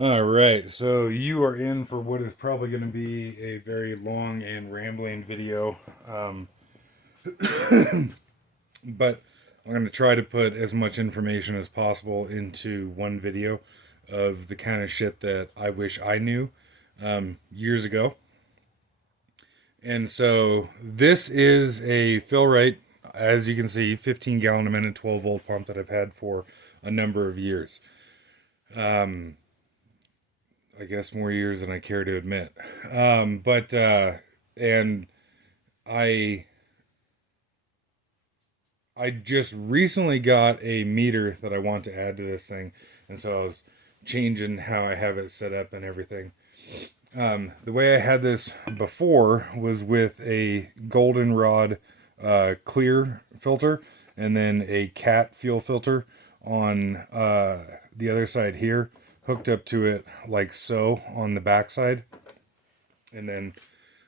All right, so you are in for what is probably going to be a very long and rambling video, um, but I'm going to try to put as much information as possible into one video of the kind of shit that I wish I knew years ago. And so this is a Fill-Rite, as you can see, 15 gallon a minute, 12-volt pump that I've had for a number of years. Um, I guess more years than I care to admit. But and I I just recently got a meter that I want to add to this thing, and so I was changing how I have it set up and everything. The way I had this before was with a goldenrod clear filter, and then a cat fuel filter on the other side here, hooked up to it like so on the backside. And then,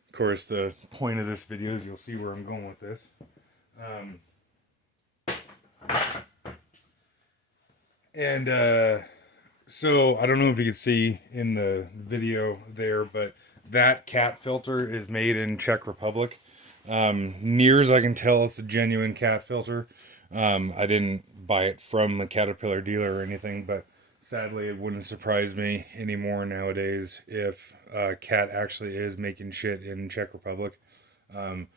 of course, the point of this video is you'll see where I'm going with this. Um, and so I don't know if you can see in the video there, but that cat filter is made in Czech Republic. Near as I can tell, it's a genuine cat filter. I didn't buy it from a Caterpillar dealer or anything, but sadly, it wouldn't surprise me anymore nowadays if Cat actually is making shit in Czech Republic. Um,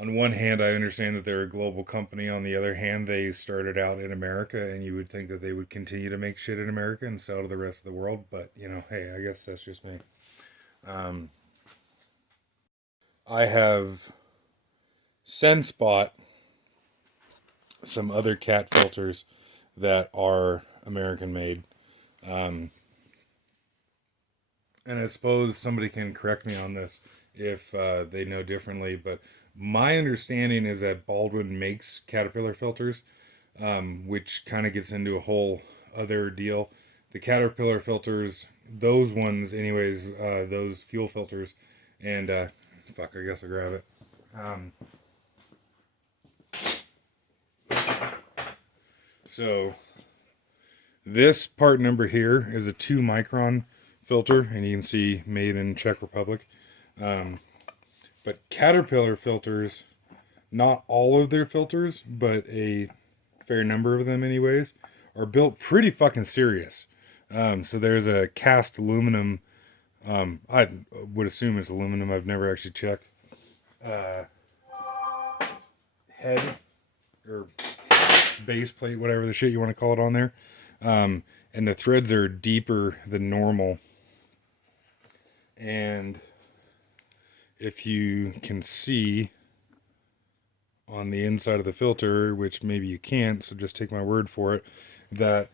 on one hand, I understand that they're a global company. On the other hand, they started out in America, and you would think that they would continue to make shit in America and sell to the rest of the world. But you know, hey, I guess that's just me. Um, I have since bought some other cat filters that are American made. Um, and I suppose somebody can correct me on this if they know differently, but my understanding is that Baldwin makes Caterpillar filters, which kind of gets into a whole other deal. The Caterpillar filters, those ones, anyways, those fuel filters, and fuck, I guess I'll grab it. Um, so this part number here is a 2 micron filter, and you can see made in Czech Republic. Um, but Caterpillar filters, not all of their filters, but a fair number of them, anyways, are built pretty fucking serious. So there's a cast aluminum. I would assume it's aluminum. I've never actually checked. Uh, Head or base plate, whatever the shit you want to call it, on there. And the threads are deeper than normal. And if you can see on the inside of the filter, which maybe you can't, so just take my word for it, that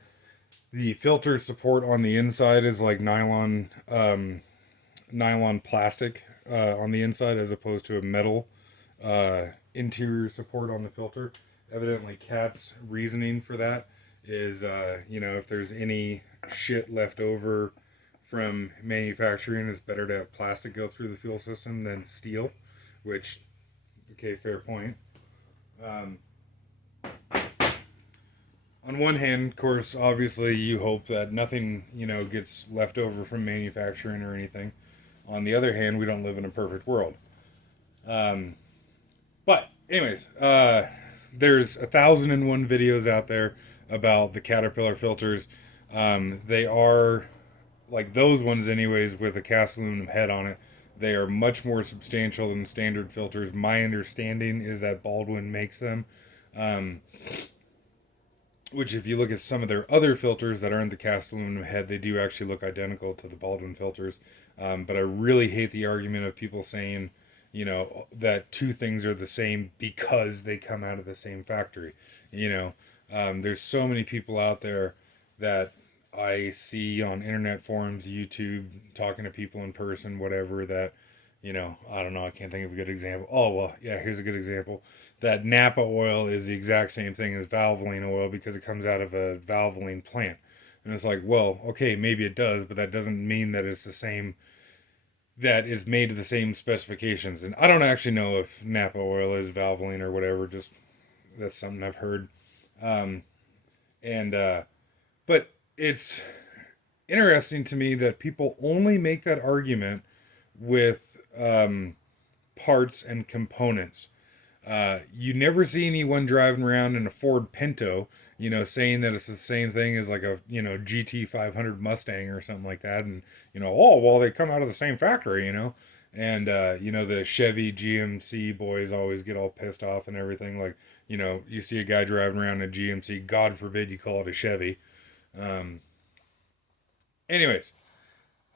the filter support on the inside is like nylon plastic on the inside, as opposed to a metal interior support on the filter. Evidently, Cat's reasoning for that is, if there's any shit left over from manufacturing, it's better to have plastic go through the fuel system than steel, which, okay, fair point. Um, on one hand, of course, obviously you hope that nothing, gets left over from manufacturing or anything. On the other hand, we don't live in a perfect world. Um, but, anyways, there's 1,001 videos out there about the Caterpillar filters. They are, like those ones anyways, with a cast aluminum head on it. They are much more substantial than standard filters. My understanding is that Baldwin makes them. Um, which, if you look at some of their other filters that aren't the cast aluminum head, they do actually look identical to the Baldwin filters. But I really hate the argument of people saying, that two things are the same because they come out of the same factory. There's so many people out there that I see on internet forums, YouTube, talking to people in person, whatever, that, I don't know, I can't think of a good example. Oh, well, yeah, here's a good example. That Napa oil is the exact same thing as Valvoline oil because it comes out of a Valvoline plant. And it's like, well, okay, maybe it does, but that doesn't mean that it's the same, that is made to the same specifications. And I don't actually know if Napa oil is Valvoline or whatever, just that's something I've heard. Um, and, but it's interesting to me that people only make that argument with um, parts and components. You never see anyone driving around in a Ford Pinto, saying that it's the same thing as like a, GT 500 Mustang or something like that. And, oh, well, they come out of the same factory. And, the Chevy GMC boys always get all pissed off and everything. Like, you see a guy driving around in a GMC, God forbid you call it a Chevy. Um, anyways,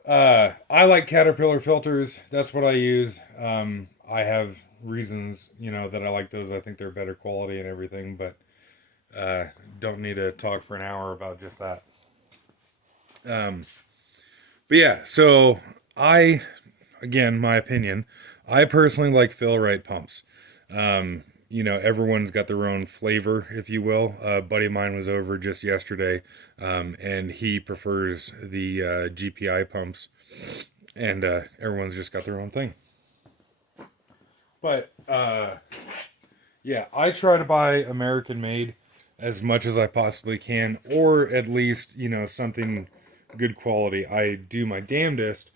I like Caterpillar filters. That's what I use. I have reasons, that I like those. I think they're better quality and everything, but don't need to talk for an hour about just that. Um, but yeah, so again, my opinion, I personally like Fill-Rite pumps. Everyone's got their own flavor, if you will. A buddy of mine was over just yesterday, and he prefers the GPI pumps, and everyone's just got their own thing. But yeah, I try to buy American made as much as I possibly can, or at least, something good quality. I do my damnedest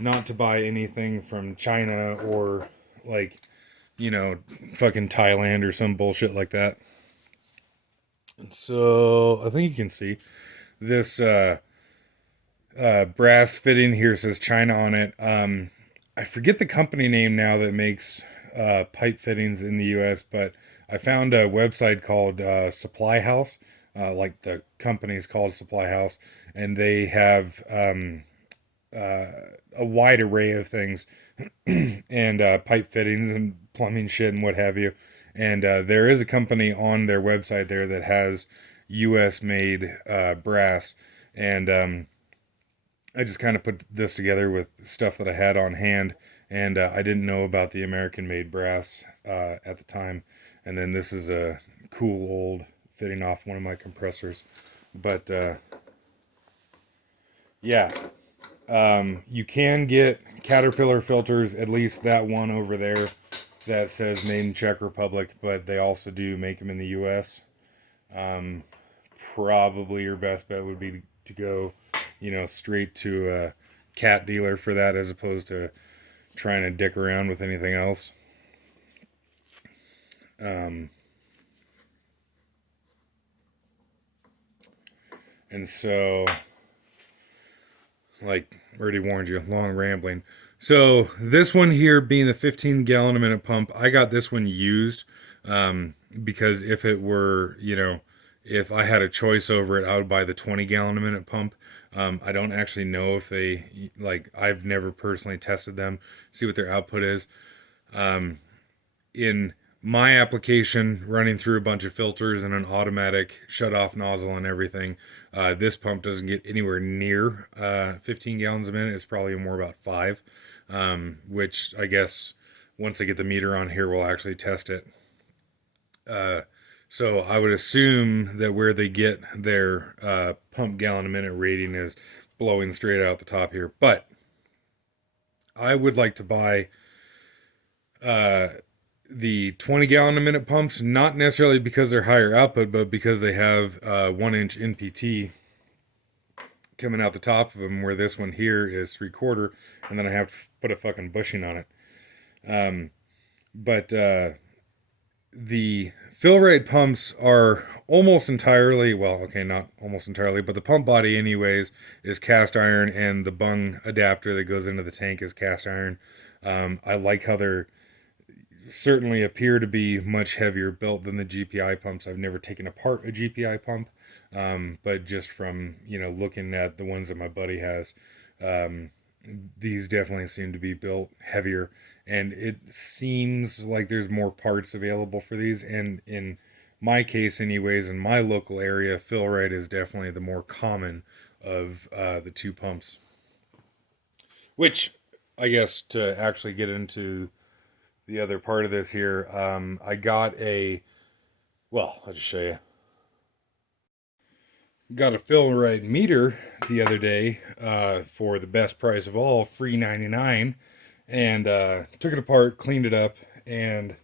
not to buy anything from China or like, you know, fucking Thailand or some bullshit like that. So I think you can see this brass fitting here says China on it. I forget the company name now that makes pipe fittings in the U.S., but I found a website called Supply House. Like the company's called Supply House, and they have a wide array of things and pipe fittings and plumbing shit and what have you. And there is a company on their website there that has U.S. made brass, and I just kind of put this together with stuff that I had on hand, and I didn't know about the American made brass at the time. And then this is a cool old fitting off one of my compressors. But yeah, you can get Caterpillar filters, at least that one over there that says made in Czech Republic, but they also do make them in the U.S. Probably your best bet would be to go, straight to a cat dealer for that as opposed to trying to dick around with anything else. And so, like, already warned you, long rambling. So this one here being the 15 gallon a minute pump, I got this one used because if it were, if I had a choice over it, I would buy the 20 gallon a minute pump. I don't actually know if they, like, I've never personally tested them, see what their output is. In my application, running through a bunch of filters and an automatic shut-off nozzle and everything, this pump doesn't get anywhere near 15 gallons a minute. It's probably more about 5, which I guess once I get the meter on here, we'll actually test it. So I would assume that where they get their pump gallon a minute rating is blowing straight out the top here. But I would like to buy the 20 gallon a minute pumps, not necessarily because they're higher output, but because they have 1-inch NPT coming out the top of them, where this one here is 3/4, and then I have to put a fucking bushing on it. But the Fill-Rite pumps are almost entirely, well, okay, not almost entirely, but the pump body anyways is cast iron, and the bung adapter that goes into the tank is cast iron. I like how they're certainly appear to be much heavier built than the GPI pumps. I've never taken apart a GPI pump, but just from, looking at the ones that my buddy has, these definitely seem to be built heavier, and it seems like there's more parts available for these. And in my case anyways, in my local area, Fill-Rite is definitely the more common of the two pumps. Which, I guess, to actually get into the other part of this here, I got I'll just show you. Got a Fill-Rite meter the other day for the best price of all, free 99, and took it apart, cleaned it up, and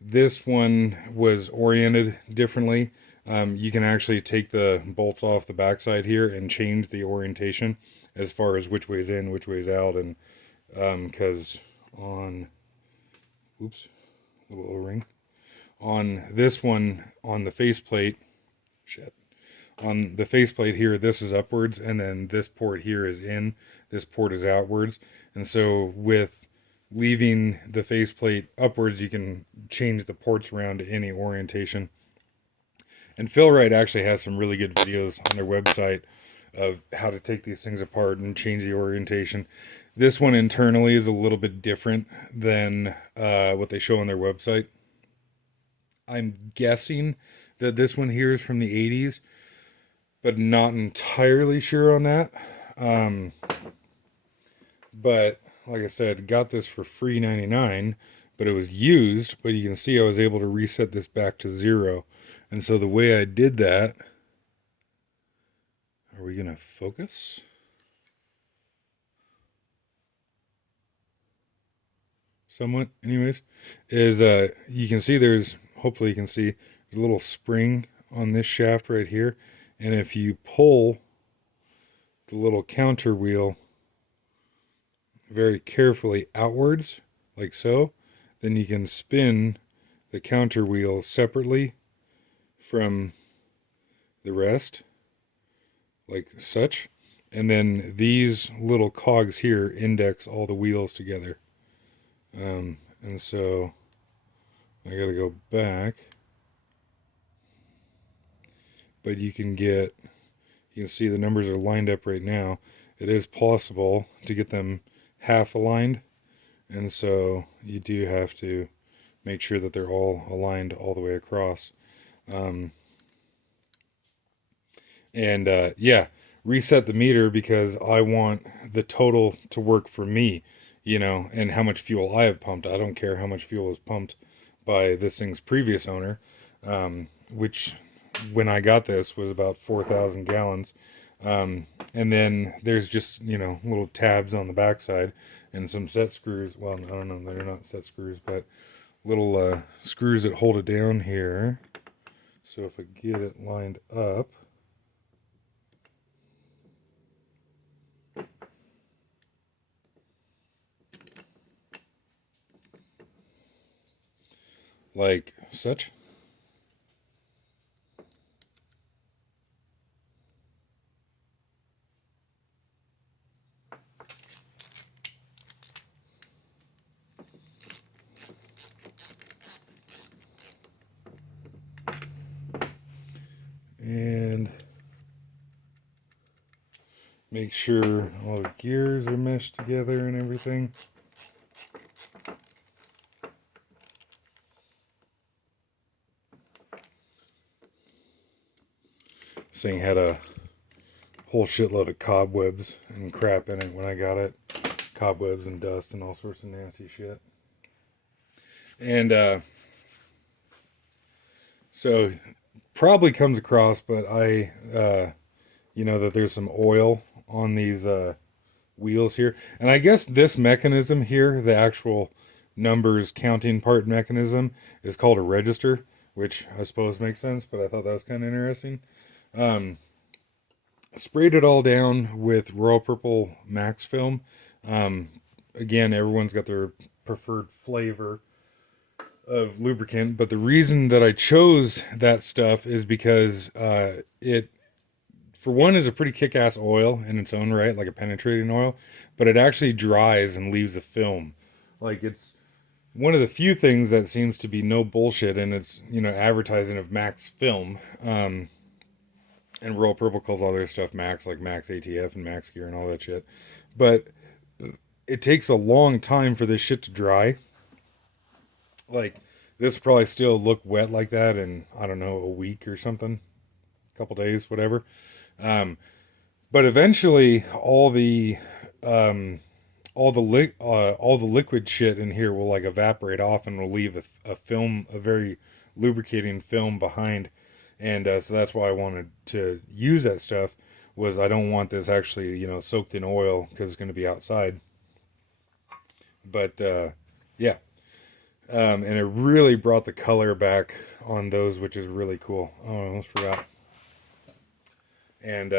this one was oriented differently. You can actually take the bolts off the backside here and change the orientation as far as which way's in, which way's out, and because on, oops, little O-ring. On this one, on the faceplate, shit, on the faceplate here, this is upwards, and then this port here is in, this port is outwards, and so with leaving the faceplate upwards, you can change the ports around to any orientation. And Fill-Rite actually has some really good videos on their website of how to take these things apart and change the orientation. This one internally is a little bit different than what they show on their website. I'm guessing that this one here is from the 80s, but not entirely sure on that. But like I said, got this for free 99, but it was used, but you can see I was able to reset this back to 0. And so the way I did that, are we going to focus? Somewhat, anyways, is you can see there's, hopefully you can see, there's a little spring on this shaft right here. And if you pull the little counter wheel very carefully outwards, like so, then you can spin the counter wheel separately from the rest, like such. And then these little cogs here index all the wheels together. And so I gotta go back, but you can see the numbers are lined up right now. It is possible to get them half aligned, and so you do have to make sure that they're all aligned all the way across. Yeah, reset the meter because I want the total to work for me, and how much fuel I have pumped. I don't care how much fuel was pumped by this thing's previous owner, which when I got this was about 4,000 gallons. And then there's just, little tabs on the backside and some set screws. Well, I don't know, they're not set screws, but little screws that hold it down here. So if I get it lined up, like such. And make sure all the gears are meshed together and everything. This thing had a whole shitload of cobwebs and crap in it when I got it. Cobwebs and dust and all sorts of nasty shit. And so probably comes across, but that there's some oil on these wheels here. And I guess this mechanism here, the actual numbers counting part mechanism, is called a register, which I suppose makes sense, but I thought that was kind of interesting. Sprayed it all down with Royal Purple Max film. Again, everyone's got their preferred flavor of lubricant, but the reason that I chose that stuff is because it, for one, is a pretty kick-ass oil in its own right, like a penetrating oil, but it actually dries and leaves a film. Like, it's one of the few things that seems to be no bullshit, and it's, advertising of Max film. And Royal Purple calls all their stuff Max, like Max ATF and Max Gear and all that shit. But it takes a long time for this shit to dry. Like, this probably still look wet like that in, I don't know, a week or something. A couple days, whatever. But eventually, all the liquid shit in here will, like, evaporate off and will leave a film, a very lubricating film behind. And so that's why I wanted to use that stuff, was I don't want this actually, soaked in oil because it's going to be outside. But, yeah. And it really brought the color back on those, which is really cool. Oh, I almost forgot. And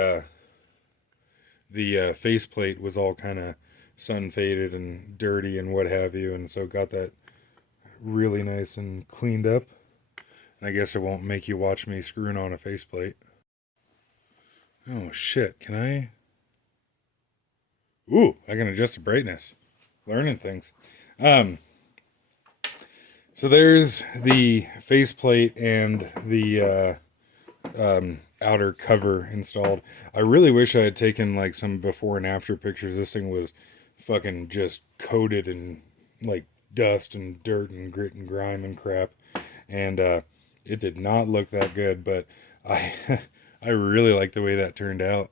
the faceplate was all kind of sun faded and dirty and what have you, and so got that really nice and cleaned up. And I guess it won't make you watch me screwing on a faceplate. Oh shit, can I? Ooh, I can adjust the brightness. Learning things. Um, so there's the faceplate and the outer cover installed. I really wish I had taken like some before and after pictures. This thing was fucking just coated in like dust and dirt and grit and grime and crap, and it did not look that good. But I I really like the way that turned out.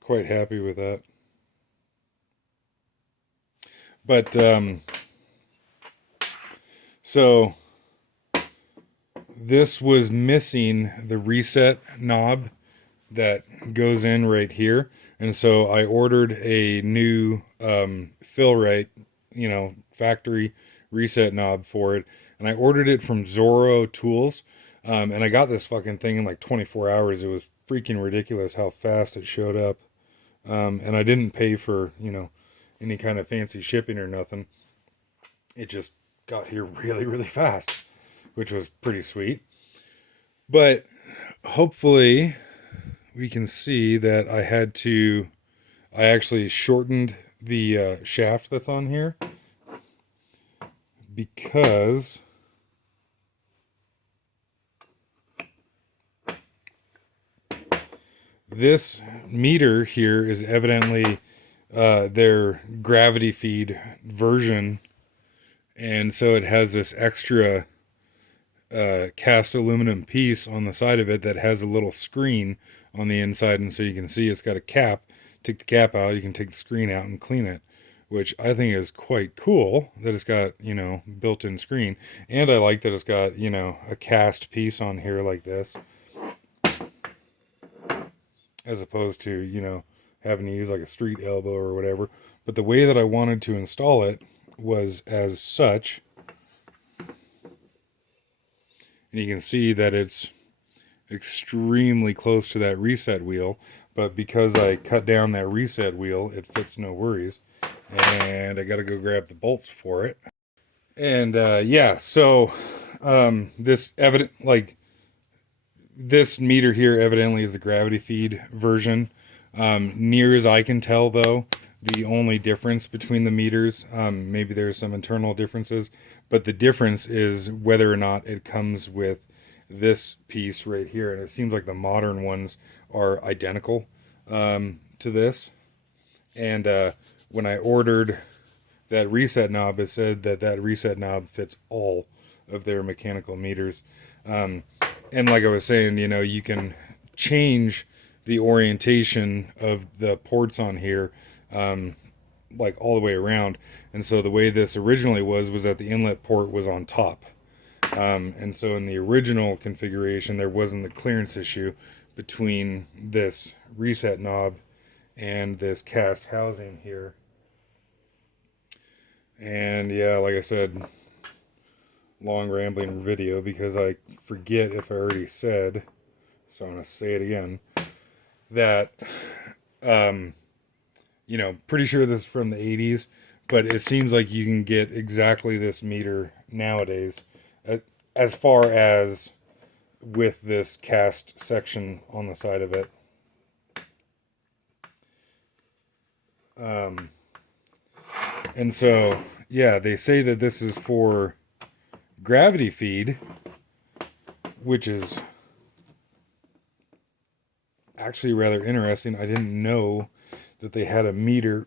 Quite happy with that. But so this was missing the reset knob that goes in right here, and so I ordered a new Fill-Rite, factory reset knob for it, and I ordered it from Zorro Tools, and I got this fucking thing in like 24 hours. It was freaking ridiculous how fast it showed up, and I didn't pay for any kind of fancy shipping or nothing. It just got here really, really fast, which was pretty sweet. But hopefully we can see that I actually shortened the shaft that's on here because this meter here is evidently their gravity feed version, and so it has this extra cast aluminum piece on the side of it that has a little screen on the inside, and so you can see it's got a cap. Take the cap out, you can take the screen out and clean it, which I think is quite cool that it's got built-in screen. And I like that it's got a cast piece on here like this, as opposed to having to use like a street elbow or whatever. But the way that I wanted to install it was as such, and you can see that it's extremely close to that reset wheel, but because I cut down that reset wheel, it fits no worries. And I gotta go grab the bolts for it. And yeah, so this meter here evidently is the gravity feed version. Near as I can tell, though, the only difference between the meters, maybe there's some internal differences, but the difference is whether or not it comes with this piece right here. And it seems like the modern ones are identical to this. And when I ordered that reset knob, it said that reset knob fits all of their mechanical meters. And like I was saying, you can change the orientation of the ports on here, like all the way around. And so the way this originally was that the inlet port was on top. And so in the original configuration, there wasn't the clearance issue between this reset knob and this cast housing here. And yeah, like I said, long rambling video because I forget if I already said, so I'm going to say it again, that, pretty sure this is from the 80s, but it seems like you can get exactly this meter nowadays, as far as with this cast section on the side of it. And so, yeah, they say that this is for gravity feed, which is actually rather interesting. I didn't know that they had a meter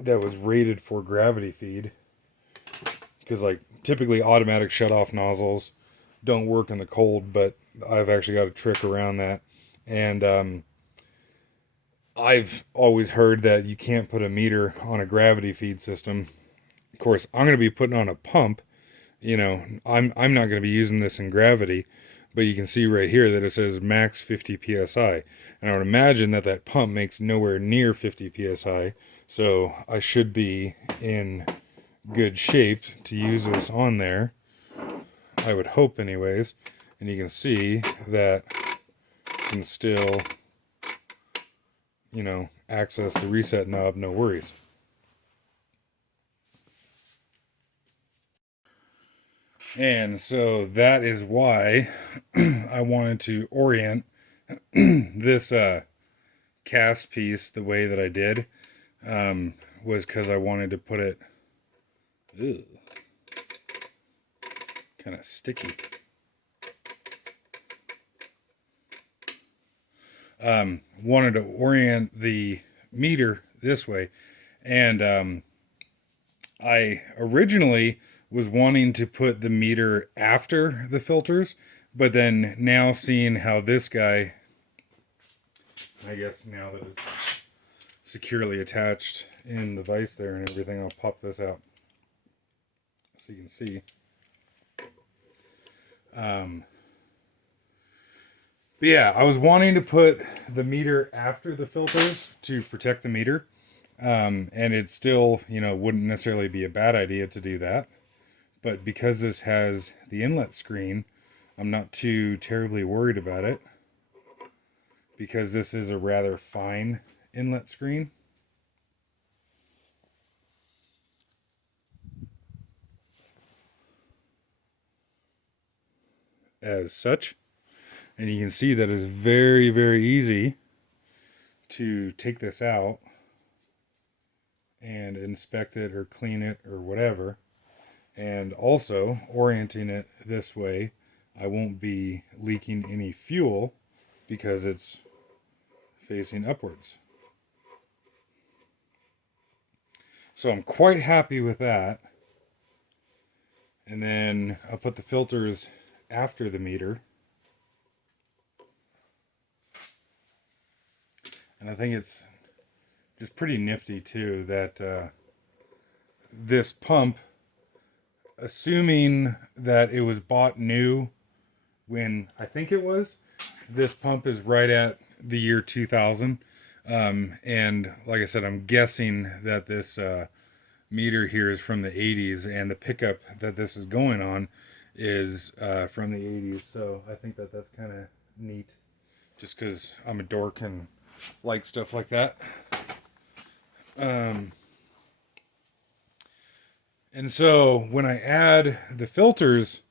that was rated for gravity feed, because like typically automatic shut-off nozzles don't work in the cold, but I've actually got a trick around that. And I've always heard that you can't put a meter on a gravity feed system. Of course, I'm going to be putting on a pump. I'm not going to be using this in gravity, but you can see right here that it says max 50 psi, and I would imagine that pump makes nowhere near 50 psi, so I should be in good shape to use this on there. I would hope anyways. And you can see that you can still, you know, access the reset knob, no worries. And so that is why I wanted to orient this cast piece the way that I did, was because I wanted to put it kind of sticky. Wanted to orient the meter this way, and I originally was wanting to put the meter after the filters, but then now seeing how this guy, I guess now that it's securely attached in the vise there and everything, I'll pop this out so you can see. But yeah, I was wanting to put the meter after the filters to protect the meter. And it still, you know, wouldn't necessarily be a bad idea to do that. But because this has the inlet screen, I'm not too terribly worried about it, because this is a rather fine inlet screen. As such. And you can see that it's very, very easy to take this out and inspect it or clean it or whatever. And also, orienting it this way, I won't be leaking any fuel because it's facing upwards. So I'm quite happy with that. And then I'll put the filters after the meter. And I think it's just pretty nifty too that this pump, assuming that it was bought new when I think it was, this pump is right at the year 2000. And like I said, I'm guessing that this meter here is from the 80s, and the pickup that this is going on is from the 80s. So I think that that's kind of neat, just because I'm a dork and like stuff like that. And so when I add the filters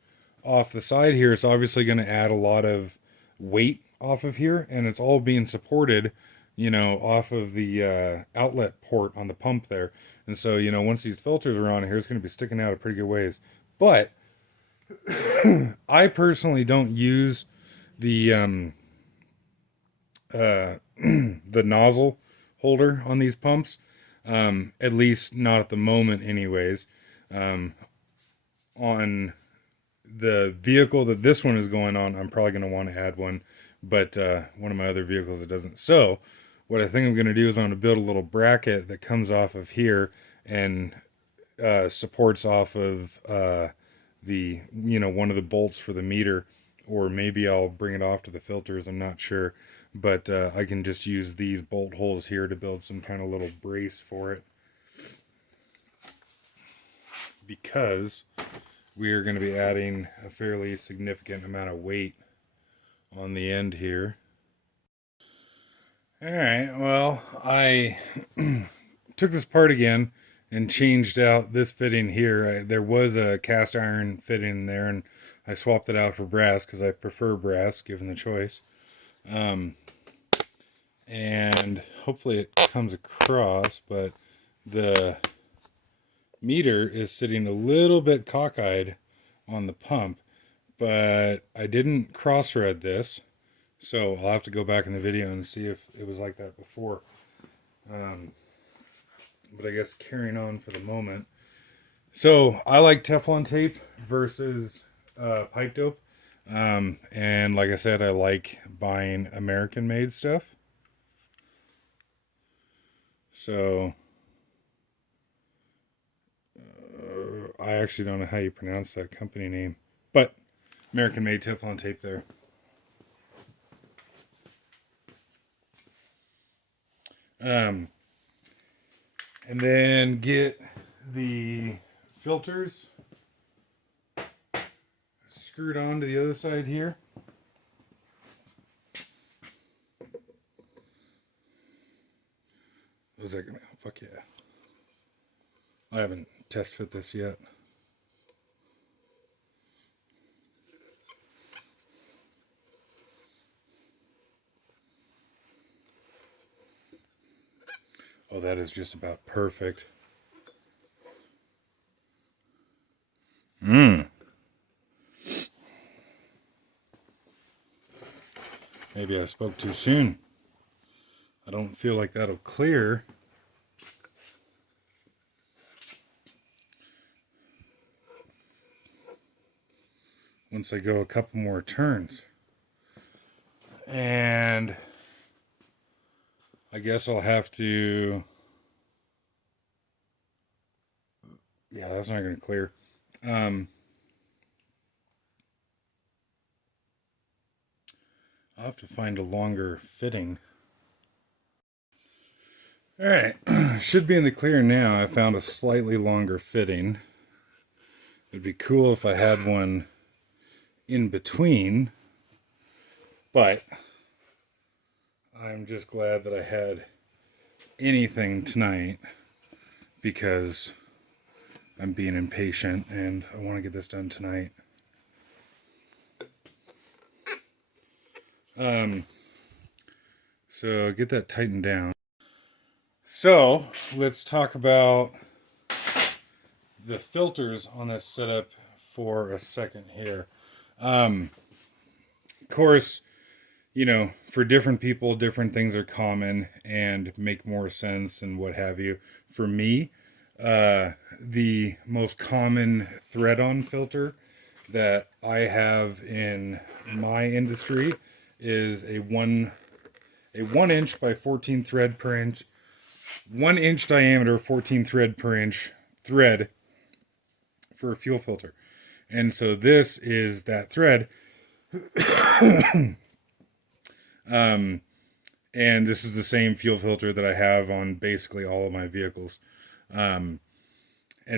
off the side here, it's obviously going to add a lot of weight off of here, and it's all being supported, you know, off of the outlet port on the pump there. And so, you know, once these filters are on here, it's going to be sticking out a pretty good ways. But I personally don't use the the nozzle holder on these pumps, at least not at the moment anyways. On the vehicle that this one is going on, I'm probably going to want to add one, but one of my other vehicles it doesn't. So what I think I'm going to do is I'm going to build a little bracket that comes off of here and supports off of the, you know, one of the bolts for the meter, or maybe I'll bring it off to the filters, I'm not sure. But I can just use these bolt holes here to build some kind of little brace for it, because we are going to be adding a fairly significant amount of weight on the end here. Alright, well, I took this part again and changed out this fitting here. There was a cast iron fitting there, and I swapped it out for brass because I prefer brass given the choice. And hopefully it comes across, but the meter is sitting a little bit cockeyed on the pump, but I didn't cross thread this, so I'll have to go back in the video and see if it was like that before. But I guess carrying on for the moment. So I like Teflon tape versus pipe dope. And like I said, I like buying American made stuff. So I actually don't know how you pronounce that company name, but American made Teflon tape there. And then get the filters screwed on to the other side here. Was that gonna? Fuck yeah. I haven't test fit this yet. Oh, that is just about perfect. Maybe I spoke too soon. I don't feel like that'll clear. Once I go a couple more turns. And I guess I'll have to... Yeah, that's not going to clear. I'll have to find a longer fitting. Alright, should be in the clear now. I found a slightly longer fitting. It'd be cool if I had one in between, but I'm just glad that I had anything tonight because I'm being impatient and I want to get this done tonight. So get that tightened down. So let's talk about the filters on this setup for a second here. Of course, you know, for different people, different things are common and make more sense and what have you. For me, the most common thread-on filter that I have in my industry is a 1 inch by 14 thread per inch, 1 inch diameter, 14 thread per inch thread for a fuel filter. And so this is that thread. And this is the same fuel filter that I have on basically all of my vehicles. And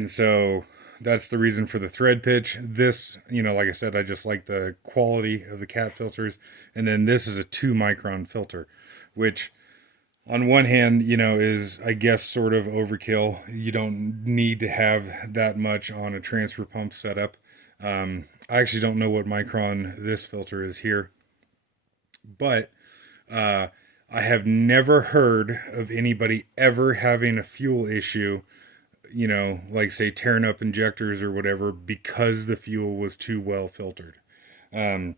so that's the reason for the thread pitch. This, you know, like I said, I just like the quality of the cat filters. And then this is a 2 micron filter, which on one hand, you know, is, I guess, sort of overkill. You don't need to have that much on a transfer pump setup. I actually don't know what micron this filter is here, but I have never heard of anybody ever having a fuel issue, you know, like say tearing up injectors or whatever because the fuel was too well filtered. I've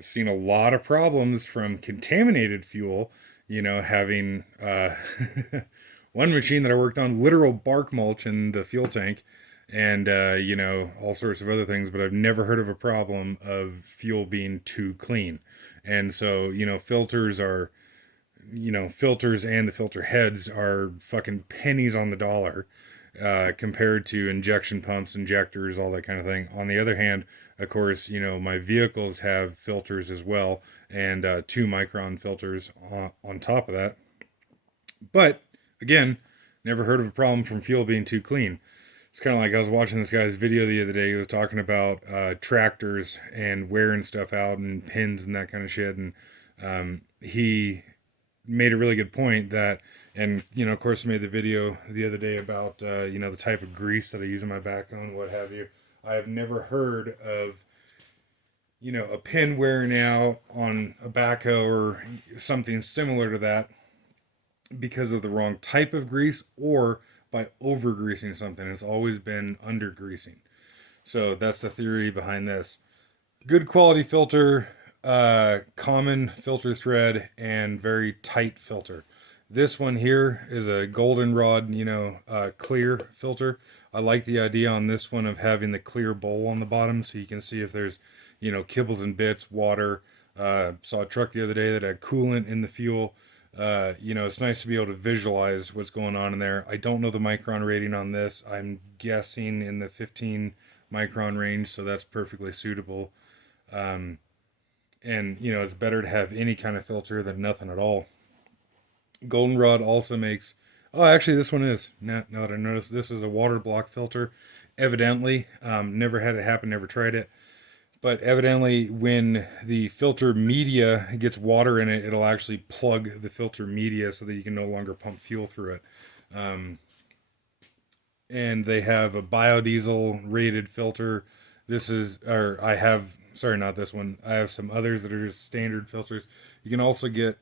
seen a lot of problems from contaminated fuel, you know, having one machine that I worked on, literal bark mulch in the fuel tank, and you know, all sorts of other things, but I've never heard of a problem of fuel being too clean. And so, you know, filters and the filter heads are fucking pennies on the dollar compared to injection pumps, injectors, all that kind of thing. On the other hand, of course, you know, my vehicles have filters as well, and 2 micron filters on top of that. But again, never heard of a problem from fuel being too clean. It's kind of like I was watching this guy's video the other day. He was talking about tractors and wearing stuff out and pins and that kind of shit. And he made a really good point that, and, you know, of course, made the video the other day about, you know, the type of grease that I use in my backhoe and what have you. I have never heard of, you know, a pin wearing out on a backhoe or something similar to that because of the wrong type of grease or by over greasing something. It's always been under greasing. So that's the theory behind this. Good quality filter, common filter thread, and very tight filter. This one here is a goldenrod, you know, clear filter. I like the idea on this one of having the clear bowl on the bottom so you can see if there's, you know, kibbles and bits, water. Saw a truck the other day that had coolant in the fuel. You know, it's nice to be able to visualize what's going on in there. I don't know the micron rating on this. I'm guessing in the 15 micron range, so that's perfectly suitable. And, you know, it's better to have any kind of filter than nothing at all. Goldenrod also makes... Oh, actually, this one is. Now that I notice, this is a water block filter. Evidently, never had it happen, never tried it. But evidently, when the filter media gets water in it, it'll actually plug the filter media so that you can no longer pump fuel through it. Um, and they have a biodiesel rated filter. This is, or I have, sorry, not this one. I have some others that are just standard filters. You can also get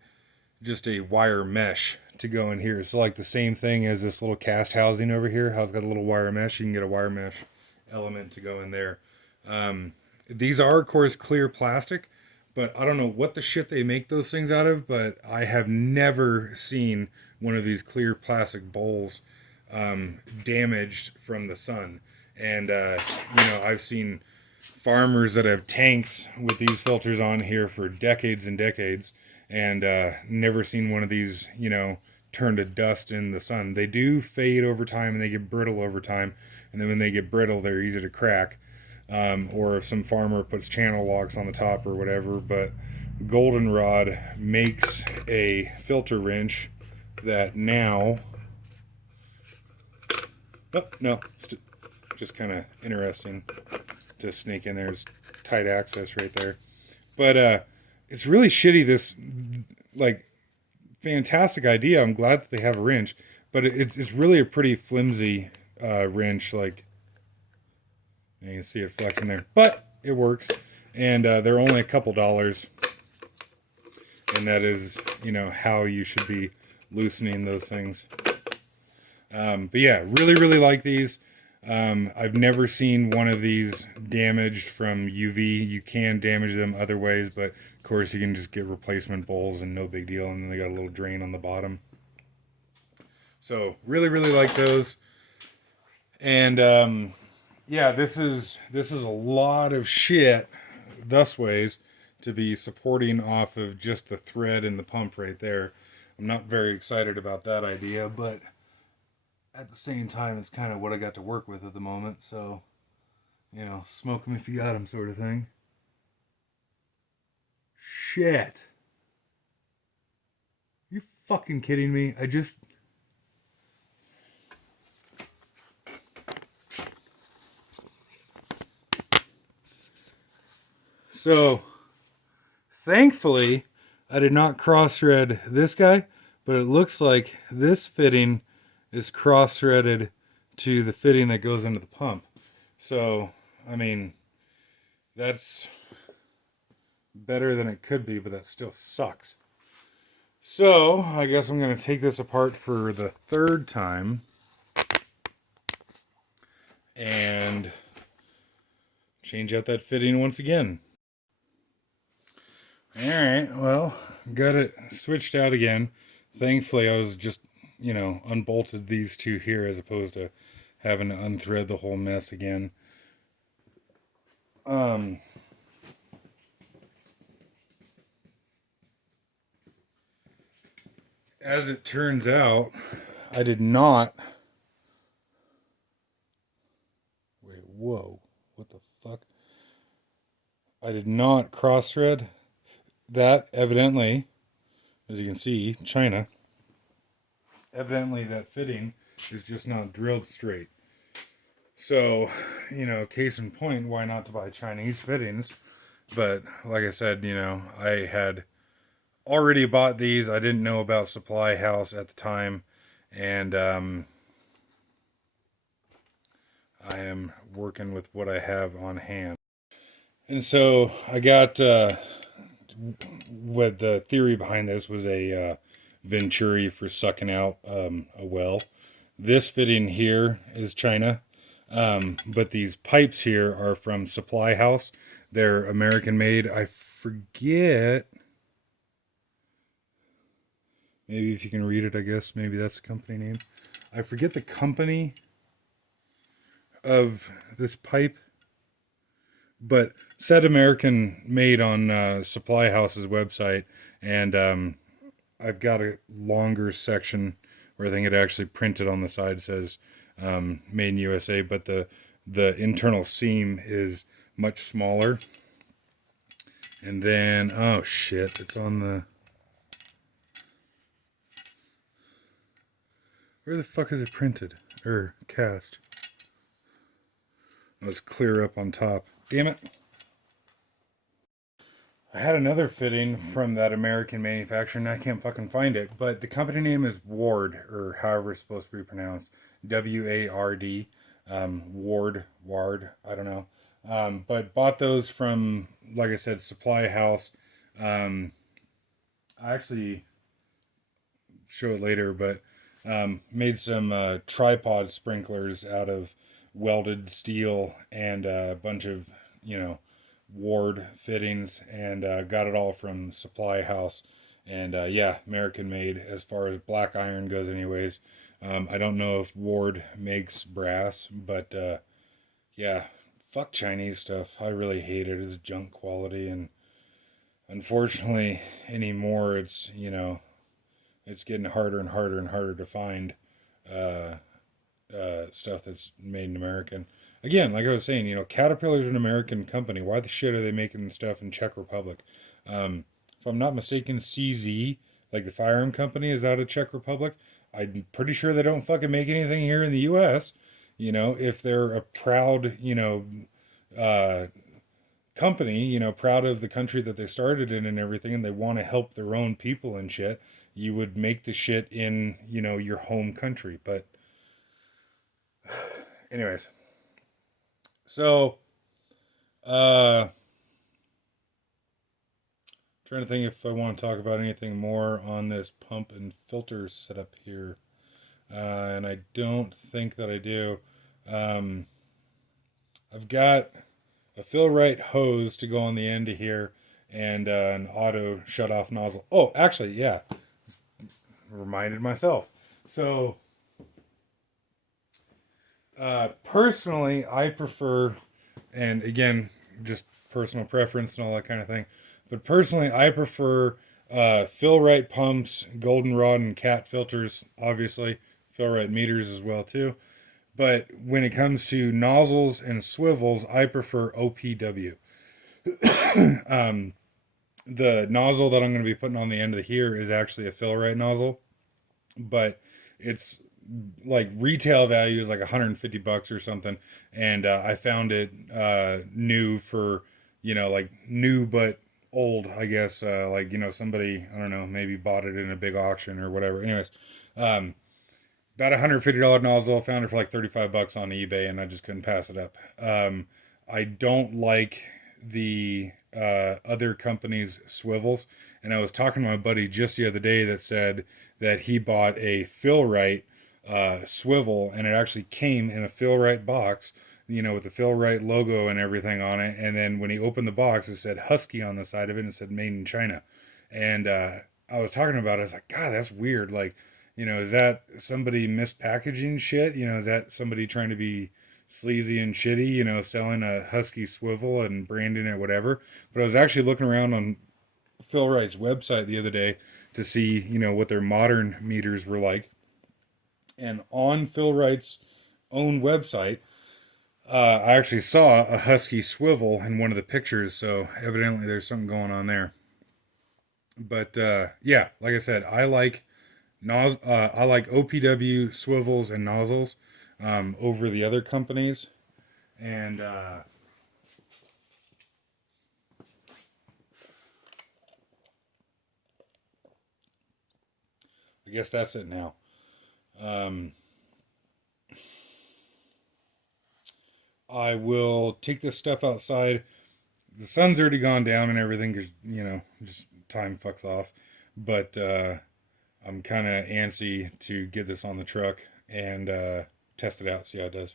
just a wire mesh to go in here. It's like the same thing as this little cast housing over here. How it's got a little wire mesh. You can get a wire mesh element to go in there. These are, of course, clear plastic, but I don't know what the shit they make those things out of, but I have never seen one of these clear plastic bowls damaged from the sun. And, I've seen farmers that have tanks with these filters on here for decades and decades, and never seen one of these, turn to dust in the sun. They do fade over time and they get brittle over time. And then when they get brittle, they're easy to crack. Or if some farmer puts channel locks on the top or whatever. But Goldenrod makes a filter wrench that now, oh no, just kind of interesting to sneak in. There's tight access right there, but it's really shitty. This like fantastic idea. I'm glad that they have a wrench, but it's really a pretty flimsy wrench. Like you can see it flexing there, but it works, and they're only a couple dollars, and that is how you should be loosening those things. But yeah, really like these. I've never seen one of these damaged from UV. You can damage them other ways, but of course you can just get replacement bowls and no big deal. And then they got a little drain on the bottom. So really like those. And yeah, this is a lot of shit thus ways to be supporting off of just the thread and the pump right there. I'm not very excited about that idea, but at the same time, it's kind of what I got to work with at the moment. So, smoke them if you got them, sort of thing. Shit. You fucking kidding me? So, thankfully, I did not cross-thread this guy, but it looks like this fitting is cross-threaded to the fitting that goes into the pump. So, I mean, that's better than it could be, but that still sucks. So, I guess I'm going to take this apart for the third time and change out that fitting once again. Alright, well, got it switched out again. Thankfully, I was just unbolted these two here as opposed to having to unthread the whole mess again. As it turns out, I did not. Wait, whoa, what the fuck? I did not cross thread that, evidently, as you can see, China. Evidently that fitting is just not drilled straight. So, case in point, why not to buy Chinese fittings? But like I said, I had already bought these. I didn't know about Supply House at the time, and I am working with what I have on hand. And so I got what the theory behind this was a Venturi for sucking out a well. This fitting here is China, but these pipes here are from Supply House. They're American made. I forget. Maybe if you can read it, I guess. Maybe that's the company name. I forget the company of this pipe, but said American made on Supply House's website, and I've got a longer section where I think it actually printed on the side says made in USA, but the internal seam is much smaller. And then, oh shit, it's on the... Where the fuck is it printed? Or cast? Let's clear up on top. Damn it. I had another fitting from that American manufacturer and I can't fucking find it. But the company name is Ward, or however it's supposed to be pronounced. Ward. Ward. I don't know. But bought those from, like I said, Supply House. I actually show it later, but made some tripod sprinklers out of welded steel and a bunch of, you know, Ward fittings, and got it all from Supply House. And yeah, American made as far as black iron goes, anyways. I don't know if Ward makes brass, but yeah, fuck Chinese stuff. I really hate it. It's junk quality, and unfortunately, anymore, it's, you know, it's getting harder and harder and harder to find uh, stuff that's made in American. Again, like I was saying, you know, Caterpillar's an American company. Why the shit are they making stuff in Czech Republic? If I'm not mistaken, CZ, like the firearm company, is out of Czech Republic. I'm pretty sure they don't fucking make anything here in the U.S. You know, if they're a proud, you know, uh, company, you know, proud of the country that they started in and everything, and they want to help their own people and shit, you would make the shit in, you know, your home country. But anyways, so uh trying to think if I want to talk about anything more on this pump and filter setup here. And I don't think that I do. Um I've got a Fill-Rite hose to go on the end of here, and an auto shut off nozzle. Oh, actually, yeah, reminded myself. So, personally, I prefer, and again, just personal preference and all that kind of thing, but personally, I prefer Fill-Rite pumps, goldenrod, and cat filters, obviously, Fill-Rite meters as well, too. But when it comes to nozzles and swivels, I prefer OPW. um, the nozzle that I'm going to be putting on the end of the here is actually a Fill-Rite nozzle, but it's like retail value is like 150 bucks or something, and I found it new for, you know, like new but old, I guess, like, you know, somebody, I don't know, maybe bought it in a big auction or whatever. Anyways, um, about $150 nozzle. Found it for like 35 bucks on eBay, and I just couldn't pass it up. I don't like the other companies' swivels, and I was talking to my buddy just the other day that said that he bought a Fill-Rite swivel, and it actually came in a Fill-Rite box, you know, with the Fill-Rite logo and everything on it. And then when he opened the box, it said Husky on the side of it, and it said made in China. And I was talking about it. I was like, God, that's weird. Like, you know, is that somebody mispackaging shit? You know, is that somebody trying to be sleazy and shitty, you know, selling a Husky swivel and branding it, whatever? But I was actually looking around on Fill-Rite's website the other day to see, you know, what their modern meters were like. And on Fill-Rite's own website, I actually saw a Husky swivel in one of the pictures, so evidently there's something going on there. But yeah, like I said, I like OPW swivels and nozzles over the other companies, and I guess that's it now. Um, I will take this stuff outside. The sun's already gone down and everything because, you know, just time fucks off. But I'm kind of antsy to get this on the truck and test it out, see how it does.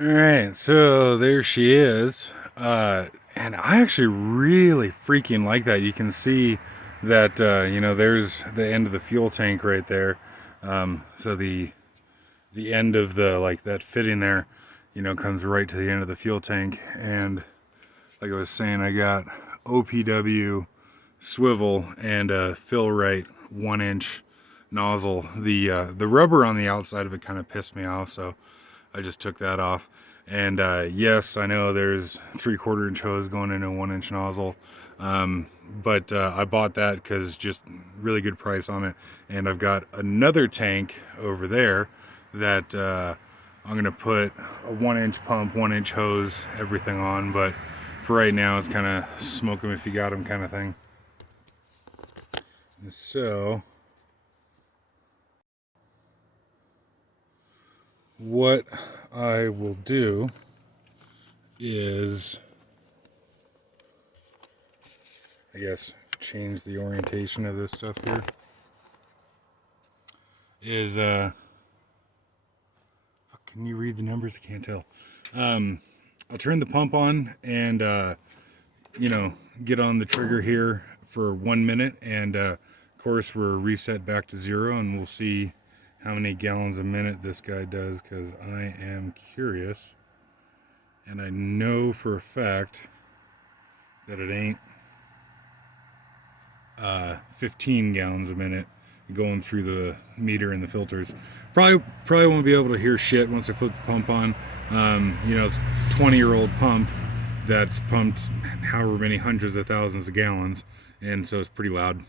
All right, so there she is. And I actually really freaking like that. You can see that, you know, there's the end of the fuel tank right there. So the end of the, like, that fitting there, you know, comes right to the end of the fuel tank. And like I was saying, I got OPW swivel and a Fill-Rite 1-inch nozzle. The rubber on the outside of it kind of pissed me off, so I just took that off. And yes, I know there's 3/4 inch hose going in a 1-inch nozzle, but I bought that because just really good price on it. And I've got another tank over there that I'm gonna put a 1-inch pump, 1-inch hose, everything on, but for right now it's kind of smoke them if you got them kind of thing. So what I will do is, I guess, change the orientation of this stuff here. Is can you read the numbers? I can't tell. I'll turn the pump on and you know, get on the trigger here for 1 minute, and of course we're reset back to 0, and we'll see how many gallons a minute this guy does, because I am curious, and I know for a fact that it ain't 15 gallons a minute going through the meter and the filters. Probably won't be able to hear shit once I flip the pump on. You know, it's a 20-year-old pump that's pumped however many hundreds of thousands of gallons, and so it's pretty loud.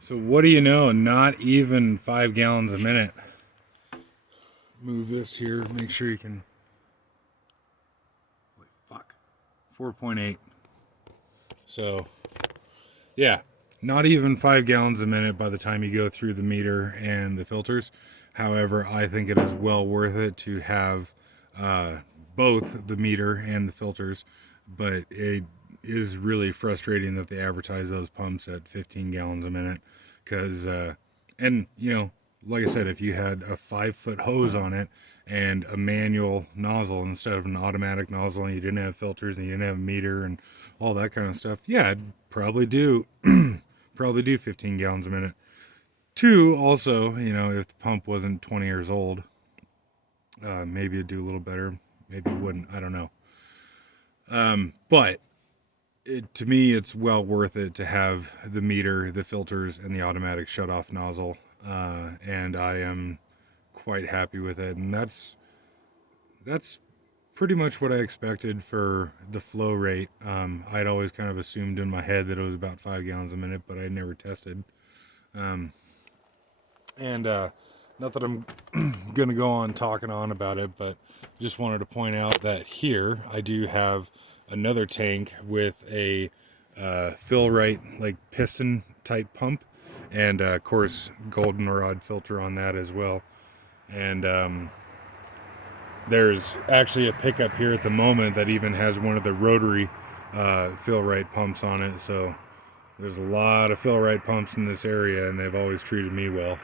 So what do you know? Not even 5 gallons a minute. Move this here. Make sure you can. Holy fuck. 4.8. So, yeah, not even 5 gallons a minute by the time you go through the meter and the filters. However, I think it is well worth it to have both the meter and the filters, but it is really frustrating that they advertise those pumps at 15 gallons a minute, because and you know, like I said, if you had a 5-foot hose on it and a manual nozzle instead of an automatic nozzle, and you didn't have filters and you didn't have a meter and all that kind of stuff, yeah, I'd probably do 15 gallons a minute. Two, also, you know, if the pump wasn't 20 years old, maybe it'd do a little better, maybe it wouldn't, I don't know. But to me, it's well worth it to have the meter, the filters, and the automatic shut-off nozzle, and I am quite happy with it. And that's pretty much what I expected for the flow rate. I'd always kind of assumed in my head that it was about 5 gallons a minute, but I never tested. And not that I'm gonna go on talking on about it, but just wanted to point out that here I do have another tank with a Fill-Rite, like piston type pump, and of course goldenrod filter on that as well. And there's actually a pickup here at the moment that even has one of the rotary Fill-Rite pumps on it. So there's a lot of Fill-Rite pumps in this area, and they've always treated me well.